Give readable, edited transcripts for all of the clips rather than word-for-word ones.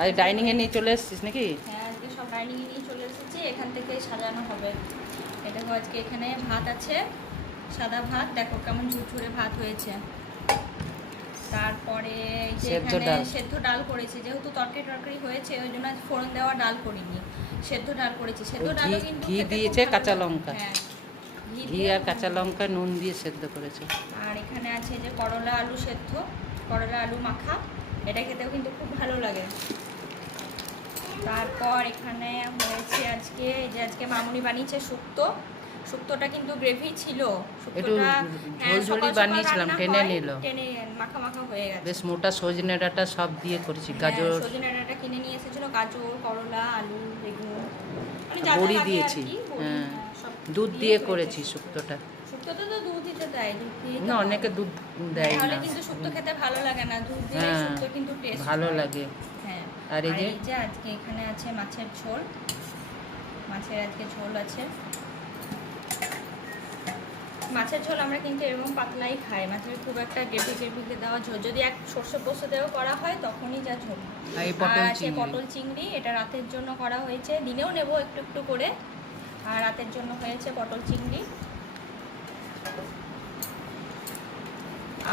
আর ডাইনিংয়ে নিয়ে চলে এসেছিস নাকি? হ্যাঁ, আজকে সব ডাইনিংয়ে নিয়ে চলে এসেছি, এখান থেকে সাজানো হবে। এটা দেখো আজকে এখানে ভাত আছে, সাদা ভাত, দেখো কেমন ঝুরঝুরে ভাত হয়েছে। তারপরে যে এখানে সেদ্ধ ডাল করেছি, যেহেতু তরকারি হয়েছে ওই জন্য ফোড়ন দেওয়া ডাল করিনি, সেদ্ধ ডাল করেছি। সেদ্ধ ডালও কিন্তু ঘি দিয়েছে, কাঁচা লঙ্কা, হ্যাঁ ঘি আর কাঁচা লঙ্কা নুন দিয়ে সেদ্ধ করেছে। আর এখানে আছে যে করলা আলু সেদ্ধ, করলা আলু মাখা, এটা খেতেও কিন্তু খুব ভালো লাগে। তারপর এখানে হয়েছে আজকে যে আজকে মামুনি বানিয়েছে শুক্তো, শুক্তোটা কিন্তু গ্রেভি ছিল, শুক্তোটা ঝোল বানিয়েছিলাম, টেনে নিল, টেনে মাখা মাখা হয়ে গেছে। বেশ মোটা সজনে ডাঁটা সব দিয়ে করেছি, গাজর, সজনে ডাঁটা কিনে নিয়ে এসেছিল, গাজর, করলা, আলু, বেগুন, মানে বড়ি দিয়েছি। হ্যাঁ, দুধ দিয়ে করেছি শুক্তোটা। শুক্তোতে তো দুধ দিতে দেয়, দুধ দিয়ে না, অনেকে দুধ দেয় না, তাহলে কিন্তু শুক্তো খেতে ভালো লাগে না, দুধ দিলে শুক্তো কিন্তু টেস্ট ভালো লাগে। হ্যাঁ, আর এই যে আজকে এখানে আছে মাছের ঝোল, মাছের আজকে ঝোল আছে। মাছের ঝোল আমরা কিন্তু এরকম পাতলাই খাই, মাছের খুব একটা গ্রেভিতে দেওয়া ঝোল, যদি এক সর্ষে পোস্ত দেওয়া করা হয় তখনই যা ঝোল। আর আছে পটল চিংড়ি, এটা রাতের জন্য করা হয়েছে, দিনেও নেব একটু একটু করে, আর রাতের জন্য হয়েছে পটল চিংড়ি।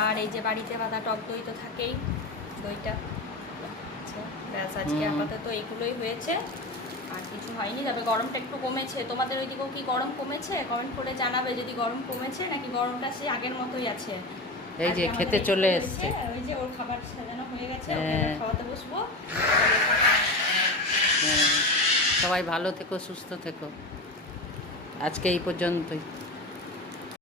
আর এই যে বাড়িতে বাঁধা টক দই তো থাকেই, দইটা ব্যাস, আজকে আপাতত এগুলোই হয়েছে, আর কিছু হয়নি। তবে গরমটা একটু কমেছে, তোমাদের ওইদিকেও কি গরম কমেছে? কমেন্ট করে জানাবে যদি গরম কমেছে নাকি গরমটা সে আগের মতোই আছে। এই যে খেতে চলে এসছে, ওই যে ওর খাবার সাজানো হয়ে গেছে, খাওয়াতে বসবো। সবাই ভালো থেকো, সুস্থ থেকো, আজকে এই পর্যন্তই।